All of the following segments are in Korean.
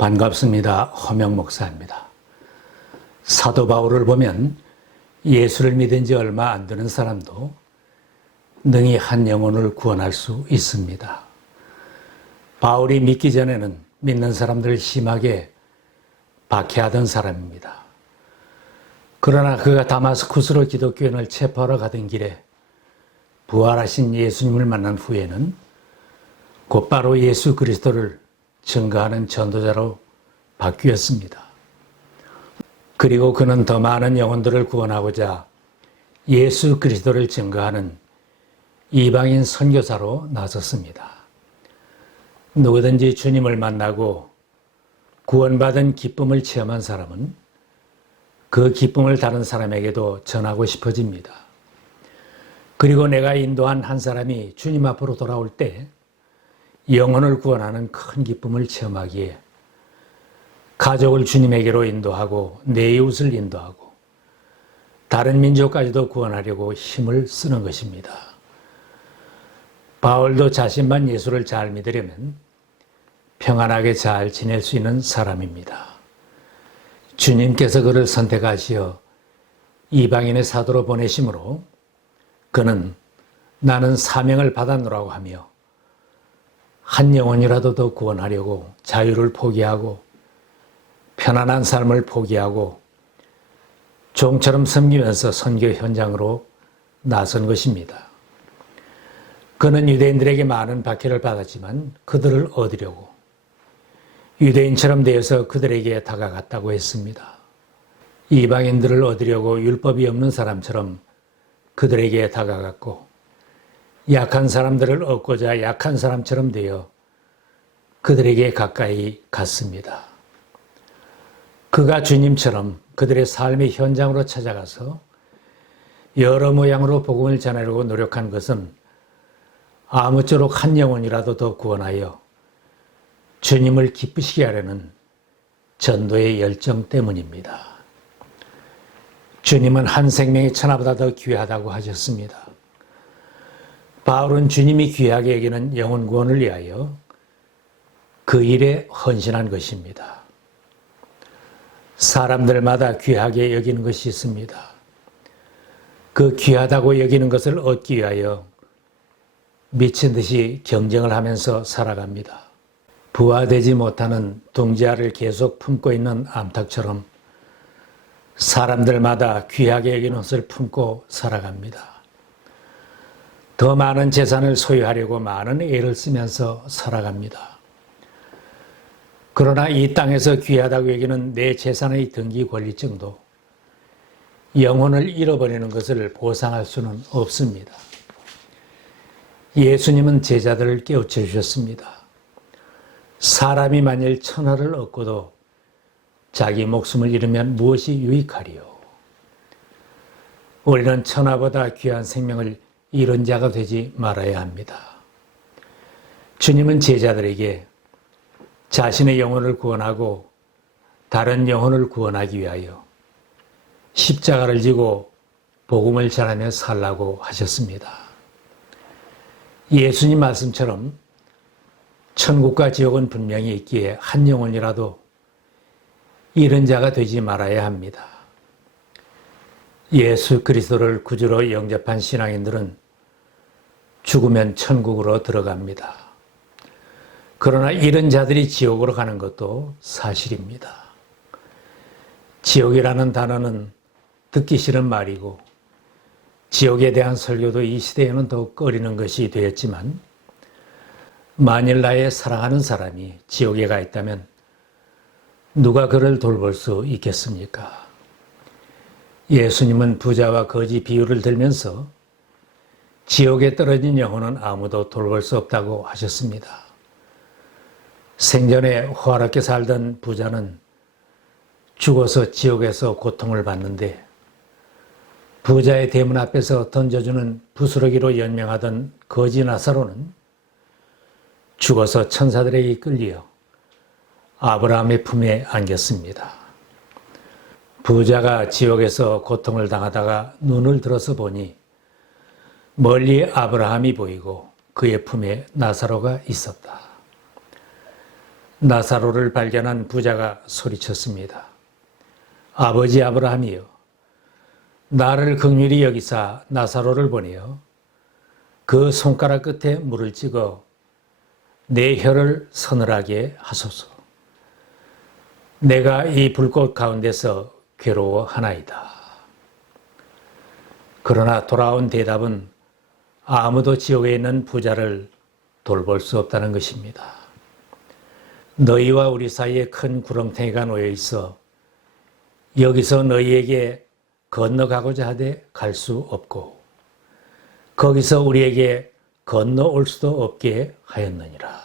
반갑습니다. 허명 목사입니다. 사도 바울을 보면 예수를 믿은 지 얼마 안 되는 사람도 능히 한 영혼을 구원할 수 있습니다. 바울이 믿기 전에는 믿는 사람들을 심하게 박해하던 사람입니다. 그러나 그가 다마스쿠스로 기독교인을 체포하러 가던 길에 부활하신 예수님을 만난 후에는 곧바로 예수 그리스도를 증거하는 전도자로 바뀌었습니다. 그리고 그는 더 많은 영혼들을 구원하고자 예수 그리스도를 증거하는 이방인 선교사로 나섰습니다. 누구든지 주님을 만나고 구원받은 기쁨을 체험한 사람은 그 기쁨을 다른 사람에게도 전하고 싶어집니다. 그리고 내가 인도한 한 사람이 주님 앞으로 돌아올 때 영혼을 구원하는 큰 기쁨을 체험하기에 가족을 주님에게로 인도하고 내 이웃을 인도하고 다른 민족까지도 구원하려고 힘을 쓰는 것입니다. 바울도 자신만 예수를 잘 믿으려면 평안하게 잘 지낼 수 있는 사람입니다. 주님께서 그를 선택하시어 이방인의 사도로 보내심으로 그는 나는 사명을 받았노라고 하며 한 영혼이라도 더 구원하려고 자유를 포기하고 편안한 삶을 포기하고 종처럼 섬기면서 선교 현장으로 나선 것입니다. 그는 유대인들에게 많은 박해를 받았지만 그들을 얻으려고 유대인처럼 되어서 그들에게 다가갔다고 했습니다. 이방인들을 얻으려고 율법이 없는 사람처럼 그들에게 다가갔고 약한 사람들을 얻고자 약한 사람처럼 되어 그들에게 가까이 갔습니다. 그가 주님처럼 그들의 삶의 현장으로 찾아가서 여러 모양으로 복음을 전하려고 노력한 것은 아무쪼록 한 영혼이라도 더 구원하여 주님을 기쁘시게 하려는 전도의 열정 때문입니다. 주님은 한 생명이 천하보다 더 귀하다고 하셨습니다. 바울은 주님이 귀하게 여기는 영혼 구원을 위하여 그 일에 헌신한 것입니다. 사람들마다 귀하게 여기는 것이 있습니다. 그 귀하다고 여기는 것을 얻기 위하여 미친 듯이 경쟁을 하면서 살아갑니다. 부화되지 못하는 둥지알을 계속 품고 있는 암탉처럼 사람들마다 귀하게 여기는 것을 품고 살아갑니다. 더 많은 재산을 소유하려고 많은 애를 쓰면서 살아갑니다. 그러나 이 땅에서 귀하다고 여기는 내 재산의 등기 권리증도 영혼을 잃어버리는 것을 보상할 수는 없습니다. 예수님은 제자들을 깨우쳐 주셨습니다. 사람이 만일 천하를 얻고도 자기 목숨을 잃으면 무엇이 유익하리요? 우리는 천하보다 귀한 생명을 잃은 자가 되지 말아야 합니다. 주님은 제자들에게 자신의 영혼을 구원하고 다른 영혼을 구원하기 위하여 십자가를 지고 복음을 전하며 살라고 하셨습니다. 예수님 말씀처럼 천국과 지옥은 분명히 있기에 한 영혼이라도 잃은 자가 되지 말아야 합니다. 예수 그리스도를 구주로 영접한 신앙인들은 죽으면 천국으로 들어갑니다. 그러나 잃은 자들이 지옥으로 가는 것도 사실입니다. 지옥이라는 단어는 듣기 싫은 말이고 지옥에 대한 설교도 이 시대에는 더욱 꺼리는 것이 되었지만 만일 나의 사랑하는 사람이 지옥에 가 있다면 누가 그를 돌볼 수 있겠습니까? 예수님은 부자와 거지 비유를 들면서 지옥에 떨어진 영혼은 아무도 돌볼 수 없다고 하셨습니다. 생전에 호화롭게 살던 부자는 죽어서 지옥에서 고통을 받는데 부자의 대문 앞에서 던져주는 부스러기로 연명하던 거지 나사로는 죽어서 천사들에게 끌려 아브라함의 품에 안겼습니다. 부자가 지옥에서 고통을 당하다가 눈을 들어서 보니 멀리 아브라함이 보이고 그의 품에 나사로가 있었다. 나사로를 발견한 부자가 소리쳤습니다. 아버지 아브라함이여, 나를 긍휼히 여기사 나사로를 보내어 그 손가락 끝에 물을 찍어 내 혀를 서늘하게 하소서. 내가 이 불꽃 가운데서 괴로워하나이다. 그러나 돌아온 대답은 아무도 지옥에 있는 부자를 돌볼 수 없다는 것입니다. 너희와 우리 사이에 큰 구렁텅이가 놓여 있어 여기서 너희에게 건너가고자 하되 갈 수 없고 거기서 우리에게 건너올 수도 없게 하였느니라.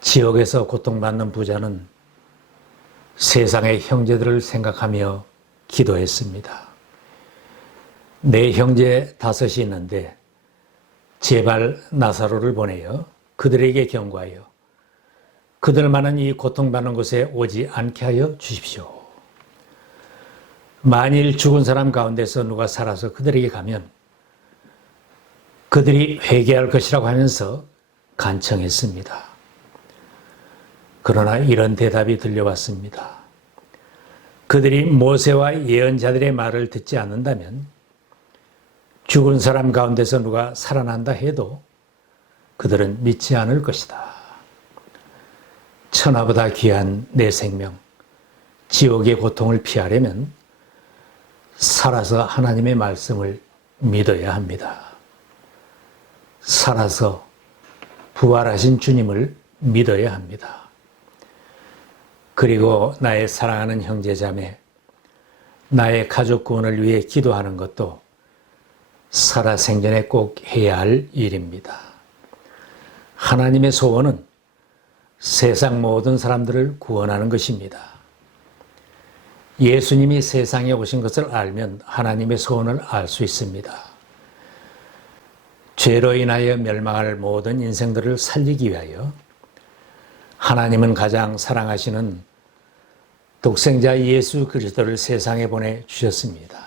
지옥에서 고통받는 부자는 세상의 형제들을 생각하며 기도했습니다. 내 형제 5이 있는데 제발 나사로를 보내어 그들에게 경고하여 그들만은 이 고통받는 곳에 오지 않게 하여 주십시오. 만일 죽은 사람 가운데서 누가 살아서 그들에게 가면 그들이 회개할 것이라고 하면서 간청했습니다. 그러나 이런 대답이 들려왔습니다. 그들이 모세와 예언자들의 말을 듣지 않는다면 죽은 사람 가운데서 누가 살아난다 해도 그들은 믿지 않을 것이다. 천하보다 귀한 내 생명, 지옥의 고통을 피하려면 살아서 하나님의 말씀을 믿어야 합니다. 살아서 부활하신 주님을 믿어야 합니다. 그리고 나의 사랑하는 형제자매, 나의 가족 구원을 위해 기도하는 것도 살아생전에 꼭 해야 할 일입니다. 하나님의 소원은 세상 모든 사람들을 구원하는 것입니다. 예수님이 세상에 오신 것을 알면 하나님의 소원을 알 수 있습니다. 죄로 인하여 멸망할 모든 인생들을 살리기 위하여 하나님은 가장 사랑하시는 독생자 예수 그리스도를 세상에 보내주셨습니다.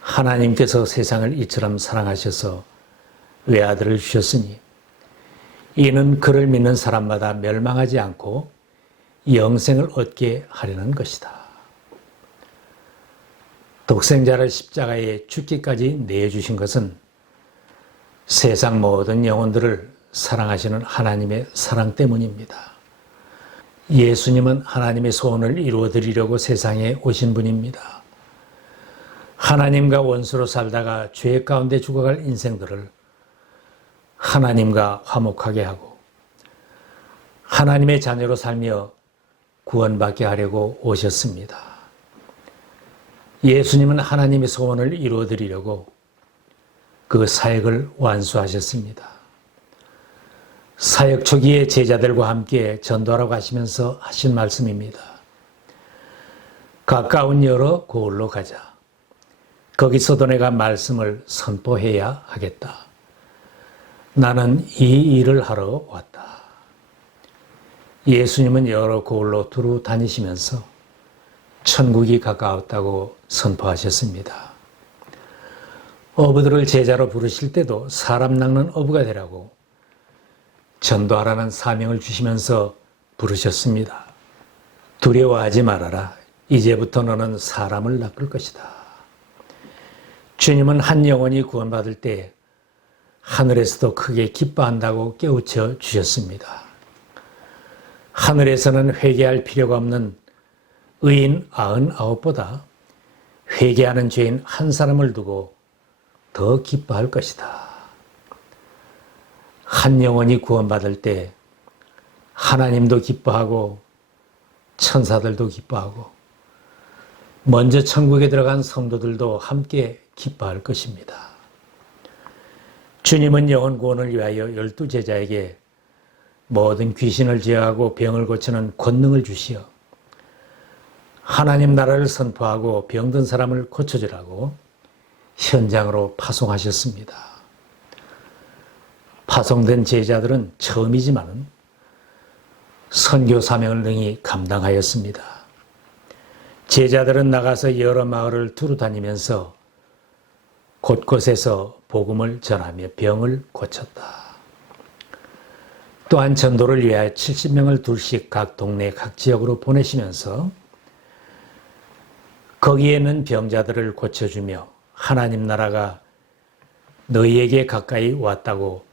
하나님께서 세상을 이처럼 사랑하셔서 외아들을 주셨으니 이는 그를 믿는 사람마다 멸망하지 않고 영생을 얻게 하려는 것이다. 독생자를 십자가에 죽기까지 내주신 것은 세상 모든 영혼들을 사랑하시는 하나님의 사랑 때문입니다. 예수님은 하나님의 소원을 이루어드리려고 세상에 오신 분입니다. 하나님과 원수로 살다가 죄 가운데 죽어갈 인생들을 하나님과 화목하게 하고 하나님의 자녀로 살며 구원받게 하려고 오셨습니다. 예수님은 하나님의 소원을 이루어드리려고 그 사역을 완수하셨습니다. 사역 초기에 제자들과 함께 전도하러 가시면서 하신 말씀입니다. 가까운 여러 고을로 가자. 거기서도 내가 말씀을 선포해야 하겠다. 나는 이 일을 하러 왔다. 예수님은 여러 고을로 두루 다니시면서 천국이 가까웠다고 선포하셨습니다. 어부들을 제자로 부르실 때도 사람 낚는 어부가 되라고 전도하라는 사명을 주시면서 부르셨습니다. 두려워하지 말아라. 이제부터 너는 사람을 낚을 것이다. 주님은 한 영혼이 구원받을 때 하늘에서도 크게 기뻐한다고 깨우쳐 주셨습니다. 하늘에서는 회개할 필요가 없는 의인 99보다 회개하는 죄인 한 사람을 두고 더 기뻐할 것이다. 한 영혼이 구원받을 때 하나님도 기뻐하고 천사들도 기뻐하고 먼저 천국에 들어간 성도들도 함께 기뻐할 것입니다. 주님은 영혼 구원을 위하여 12제자에게 모든 귀신을 제어하고 병을 고치는 권능을 주시어 하나님 나라를 선포하고 병든 사람을 고쳐주라고 현장으로 파송하셨습니다. 파송된 제자들은 처음이지만 선교 사명을 능히 감당하였습니다. 제자들은 나가서 여러 마을을 두루 다니면서 곳곳에서 복음을 전하며 병을 고쳤다. 또한 전도를 위하여 70명을 둘씩 각 동네 각 지역으로 보내시면서 거기에 있는 병자들을 고쳐주며 하나님 나라가 너희에게 가까이 왔다고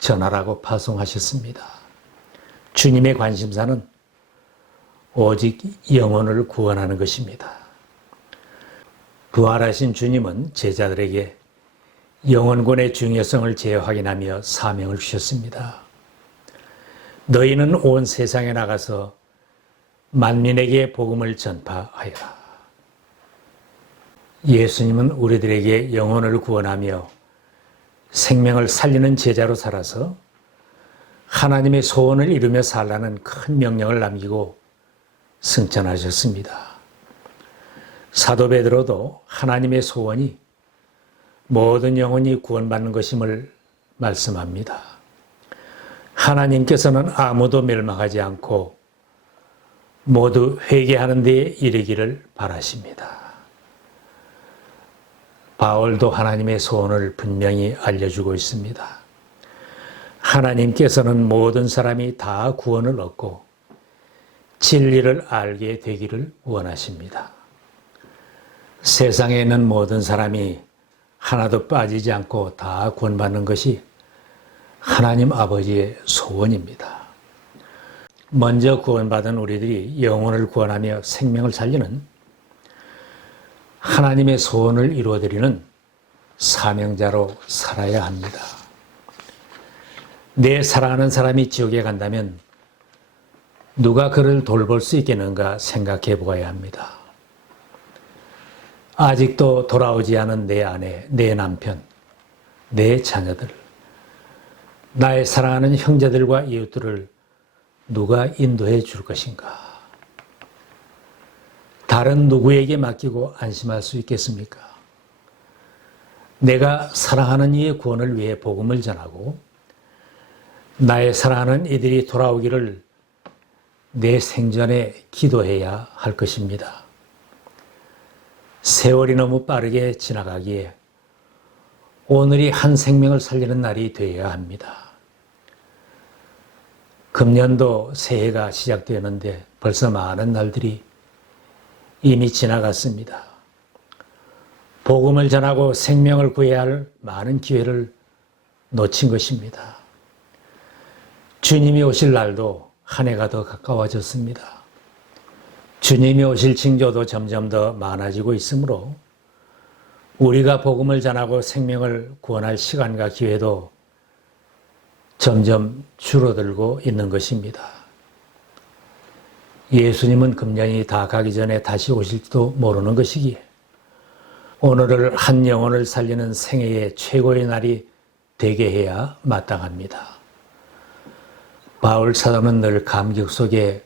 전하라고 파송하셨습니다. 주님의 관심사는 오직 영혼을 구원하는 것입니다. 부활하신 주님은 제자들에게 영혼권의 중요성을 재확인하며 사명을 주셨습니다. 너희는 온 세상에 나가서 만민에게 복음을 전파하여라. 예수님은 우리들에게 영혼을 구원하며 생명을 살리는 제자로 살아서 하나님의 소원을 이루며 살라는 큰 명령을 남기고 승천하셨습니다. 사도 베드로도 하나님의 소원이 모든 영혼이 구원받는 것임을 말씀합니다. 하나님께서는 아무도 멸망하지 않고 모두 회개하는 데에 이르기를 바라십니다. 바울도 하나님의 소원을 분명히 알려주고 있습니다. 하나님께서는 모든 사람이 다 구원을 얻고 진리를 알게 되기를 원하십니다. 세상에 있는 모든 사람이 하나도 빠지지 않고 다 구원받는 것이 하나님 아버지의 소원입니다. 먼저 구원받은 우리들이 영혼을 구원하며 생명을 살리는 하나님의 소원을 이루어드리는 사명자로 살아야 합니다. 내 사랑하는 사람이 지옥에 간다면 누가 그를 돌볼 수 있겠는가 생각해 보아야 합니다. 아직도 돌아오지 않은 내 아내, 내 남편, 내 자녀들, 나의 사랑하는 형제들과 이웃들을 누가 인도해 줄 것인가? 다른 누구에게 맡기고 안심할 수 있겠습니까? 내가 사랑하는 이의 구원을 위해 복음을 전하고 나의 사랑하는 이들이 돌아오기를 내 생전에 기도해야 할 것입니다. 세월이 너무 빠르게 지나가기에 오늘이 한 생명을 살리는 날이 되어야 합니다. 금년도 새해가 시작되었는데 벌써 많은 날들이 이미 지나갔습니다. 복음을 전하고 생명을 구해야 할 많은 기회를 놓친 것입니다. 주님이 오실 날도 한 해가 더 가까워졌습니다. 주님이 오실 징조도 점점 더 많아지고 있으므로 우리가 복음을 전하고 생명을 구원할 시간과 기회도 점점 줄어들고 있는 것입니다. 예수님은 금년이 다 가기 전에 다시 오실지도 모르는 것이기에 오늘을 한 영혼을 살리는 생애의 최고의 날이 되게 해야 마땅합니다. 바울 사도는 늘 감격 속에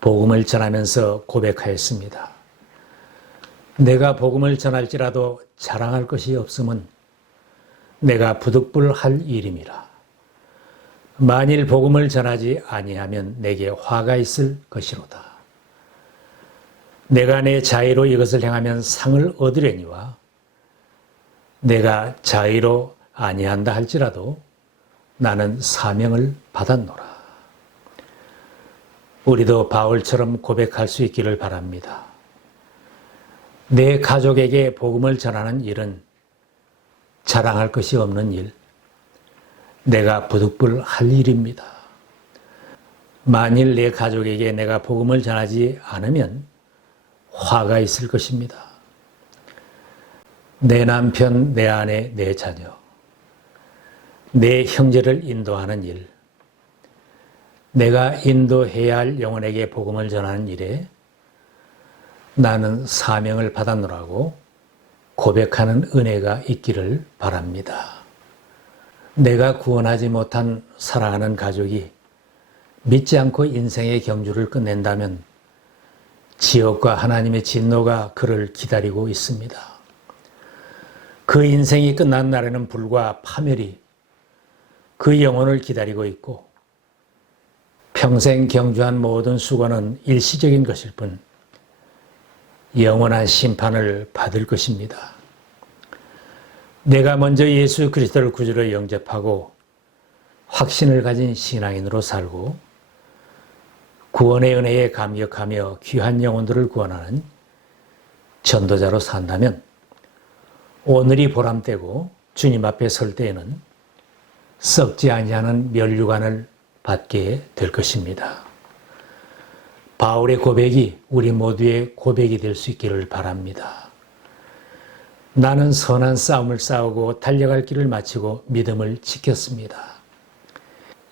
복음을 전하면서 고백하였습니다. 내가 복음을 전할지라도 자랑할 것이 없음은 내가 부득불할 일임이라. 만일 복음을 전하지 아니하면 내게 화가 있을 것이로다. 내가 내 자의로 이것을 행하면 상을 얻으려니와 내가 자의로 아니한다 할지라도 나는 사명을 받았노라. 우리도 바울처럼 고백할 수 있기를 바랍니다. 내 가족에게 복음을 전하는 일은 자랑할 것이 없는 일, 내가 부득불할 일입니다. 만일 내 가족에게 내가 복음을 전하지 않으면 화가 있을 것입니다. 내 남편, 내 아내, 내 자녀, 내 형제를 인도하는 일, 내가 인도해야 할 영혼에게 복음을 전하는 일에 나는 사명을 받았노라고 고백하는 은혜가 있기를 바랍니다. 내가 구원하지 못한 사랑하는 가족이 믿지 않고 인생의 경주를 끝낸다면 지옥과 하나님의 진노가 그를 기다리고 있습니다. 그 인생이 끝난 날에는 불과 파멸이 그 영혼을 기다리고 있고 평생 경주한 모든 수고는 일시적인 것일 뿐 영원한 심판을 받을 것입니다. 내가 먼저 예수 그리스도를 구주로 영접하고 확신을 가진 신앙인으로 살고 구원의 은혜에 감격하며 귀한 영혼들을 구원하는 전도자로 산다면 오늘이 보람되고 주님 앞에 설 때에는 썩지 아니하는 면류관을 받게 될 것입니다. 바울의 고백이 우리 모두의 고백이 될 수 있기를 바랍니다. 나는 선한 싸움을 싸우고 달려갈 길을 마치고 믿음을 지켰습니다.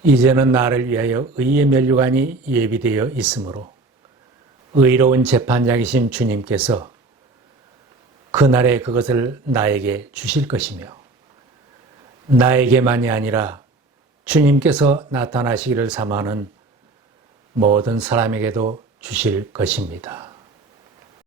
이제는 나를 위하여 의의 면류관이 예비되어 있으므로 의로운 재판장이신 주님께서 그날에 그것을 나에게 주실 것이며 나에게만이 아니라 주님께서 나타나시기를 사모하는 모든 사람에게도 주실 것입니다.